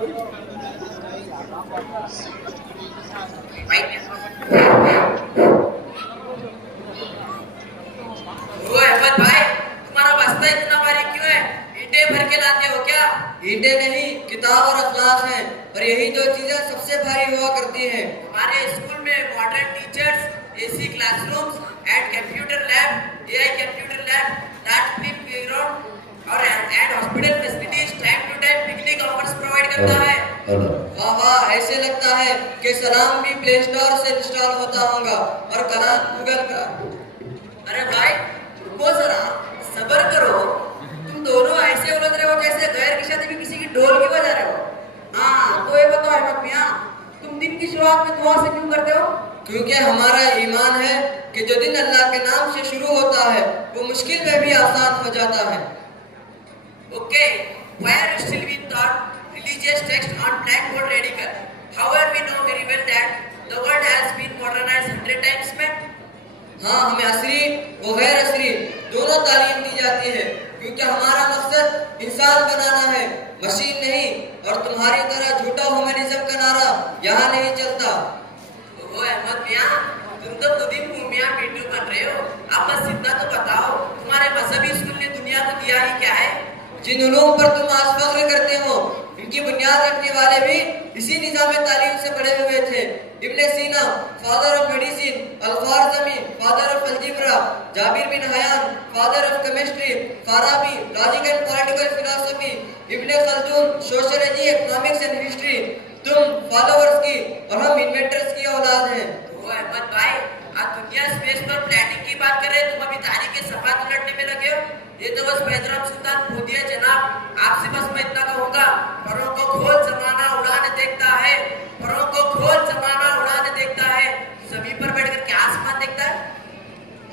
अहमद भाई, तुम्हारा बस्ता इतना भारी क्यों है? ईंटें भर के लाते हो क्या? ईंटें नहीं, किताब और अखलाक हैं, और यही दो चीजें सबसे भारी हुआ करती हैं। हमारे स्कूल में modern teachers, AC classrooms and computer lab, AI computer lab, dance playground और hospital facilities time to time picnic offers provide करता है। वाह वाह, ऐसे लगता है कि सलाम भी प्ले स्टोर से इंस्टॉल होता होगा और कलाम गूगल का। अरे भाई रुको जरा, सब्र करो। तुम दोनों ऐसे उलझ रहे हो जैसे गैर की शादी में किसी की ढोल की बजा रहे हो। हाँ तो ये बताओ अहमद मियां, तुम दिन की शुरुआत में दुआ से क्यों करते हो? क्योंकि हमारा ईमान है कि जो दिन अल्लाह के नाम से शुरू होता है वो मुश्किल में भी आसान हो जाता है। Okay, where still we thought religious text on blackboard radical. However, we know very well that the world has been modernized 100 times, man. हाँ, हमें असरी व गैर असरी दोनों तालीम दी जाती है, क्योंकि हमारा मकसद इंसान बनाना है, मशीन नहीं। और तुम्हारी तरह झूठा ह्यूमनिज्म का नारा यहाँ नहीं चलता। ओ अहमद मियां, तुम तो खुद ही मियां मीटू बन रहे हो। अब बस इतना तो बताओ, तुम्हारे मजहबी स्कूल ने दुनिया को दिया ही क्या है? जिन उलूम पर तुम आज फख्र करते हो, इनकी बुनियाद रखने वाले भी इसी निज़ाम तालीम से पढ़े हुए थे। Ibn Sina, father of medicine, Al Khwarizmi, father of algebra, Jabir bin Hayyan, father of chemistry, Farabi, logic and political philosophy, Ibn Khaldun, sociology, economics and history. तुम फॉलोअर्स की और हम इन्वेंटर्स की औलाद हैं। ओ अहमद भाई, आज दुनिया स्पेस पर प्लानिंग की बात कर रहे हैं, तुम अभी तारीख के सफात उलटने में लगे हो। ये तो बस हैदराबाद सुल्तान खुद है जनाब। आपसे बस मैं इतना कहूँगा, परों को खोल जमाना उड़ाने देखता है, परों को खोल जमाना उड़ाने देखता है, जमीन पर बैठकर क्या आसमान देखता है?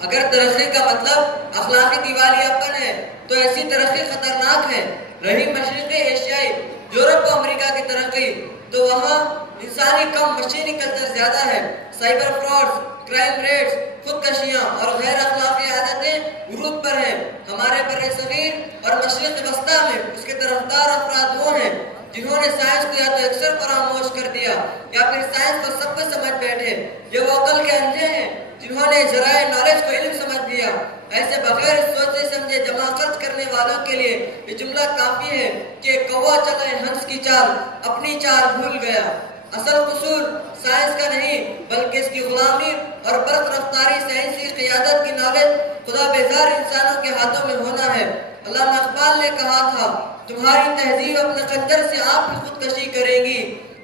अगर तरक्की का मतलब अखलाकी दिवालियापन है तो ऐसी तरक्की खतरनाक है। रही मशरिकी एशियाई, यूरोप और अमेरिका की तरक्की, तो वहाँ इंसानी कम मशीनी कल्चर ज्यादा है। साइबर फ्रॉड्स, क्राइम रेट्स, खुदकशियाँ और गैर अखलाकी आदतें उरूज पर हैं। हमारे बर्रे सगीर और मशरिक वस्ता में उसके तरफदार अफराद वो हैं जिन्होंने साइंस को या तो अक्सर फरामोश कर दिया या फिर साइंस को सब कुछ समझ बैठे। ये वो अकल के अंधे हैं जिन्होंने जराए नॉलेज को इल्म समझ लिया। ऐसे बगैर सोचे समझे जमा खर्च करने वालों के लिए ये जुमला काफी है कि कौवा चले हंस की चाल, अपनी चाल भूल गया। असल कसूर साइंस का नहीं बल्कि इसकी गुलामी और बर्फ रफ्तारी साइंसी क़ियादत की नॉलेज खुदा बेजार इंसानों के हाथों में होना है। अल्लामा इकबाल ने कहा था, तुम्हारी तहजीब अपने खंजर से आप भी खुदकशी करेगी,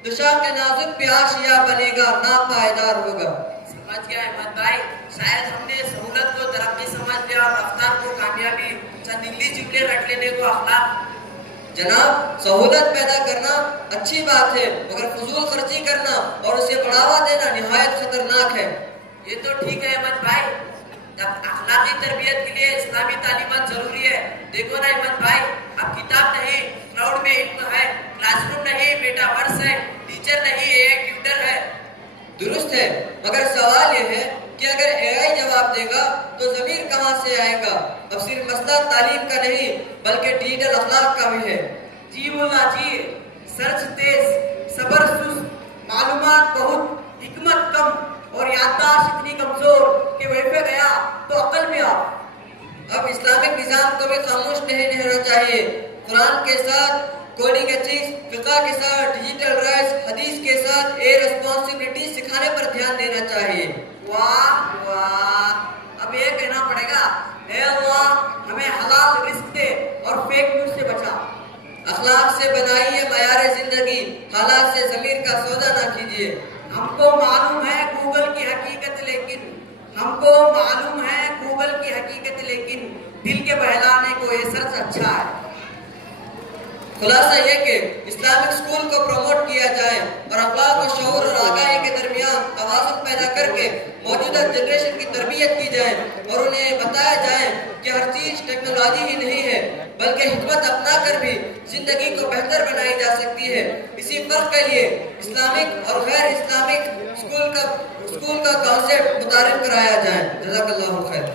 दुशा के नाजुक पे आशिया बनेगा, ना पायदार होगा। समझ गया अहमद भाई, शायद हमने सहूलत को तरक्की समझ लिया और रफ्तार को कामयाबी, चंद दिल्ली जुमले रट लेने को अखलाक। जनाब, सहूलत पैदा करना अच्छी बात है, मगर फजूल खर्ची करना और उसे बढ़ावा देना निहायत खतरनाक है। ये तो ठीक है अहमद भाई, अखलाकी तरबियत के लिए इस्लामी तालीमात जरूरी है। देखो ना अहमद भाई, अब किताब नहीं क्लाउड में इल्म है, क्लासरूम नहीं मेटावर्स है, टीचर नहीं एआई ट्यूटर है। दुरुस्त है, मगर सवाल यह है कि अगर एआई जवाब देगा तो ज़मीर कहाँ से आएगा? अब सिर्फ मसला तालीम का नहीं बल्कि डिजिटल अखलाक का भी है। जी बोला जी, सर्च तेज, सबर सुस्त, मालूमात बहुत, हिकमत कम और याददाश्त इतनी कमजोर कि वाईफाई गया तो अकल में आ। अब इस्लामिक निज़ाम को भी खामोश नहीं रहना चाहिए। कुरान के साथ कोडिंग एथिक्स, फिक़ह के साथ डिजिटल राइट्स, हदीस के साथ ए रिस्पॉन्सिबिलिटी सिखाने पर ध्यान देना चाहिए। वाह वाह, अब ये कहना पड़ेगा, हे अल्लाह हमें हलाल रिस्क दे और फेक न्यूज से बचा। अखलाक से बनाइए मयार जिंदगी, हालात से ज़मीर का सौदा ना कीजिए। हमको मालूम है गूगल की हकीकत, लेकिन हमको मालूम है गूगल की हकीकत, लेकिन दिल के बहलाने को ये सर्च अच्छा है। खुलासा ये कि इस्लामिक स्कूल को प्रमोट किया जाए और अखलाक और शऊर और आगाही के दरमियान तवाज़ुन पैदा करके मौजूदा जनरेशन की तरबियत की जाए और उन्हें बताया जाए कि हर चीज़ टेक्नोलॉजी ही नहीं है बल्कि हिकमत अपना कर भी जिंदगी को बेहतर बनाई जा सकती है। इसी फर्क के लिए इस्लामिक और गैर इस्लामिक स्कूल का कॉन्सेप्ट मुतारिफ कराया जाए। जज़ाकल्लाहु खैर।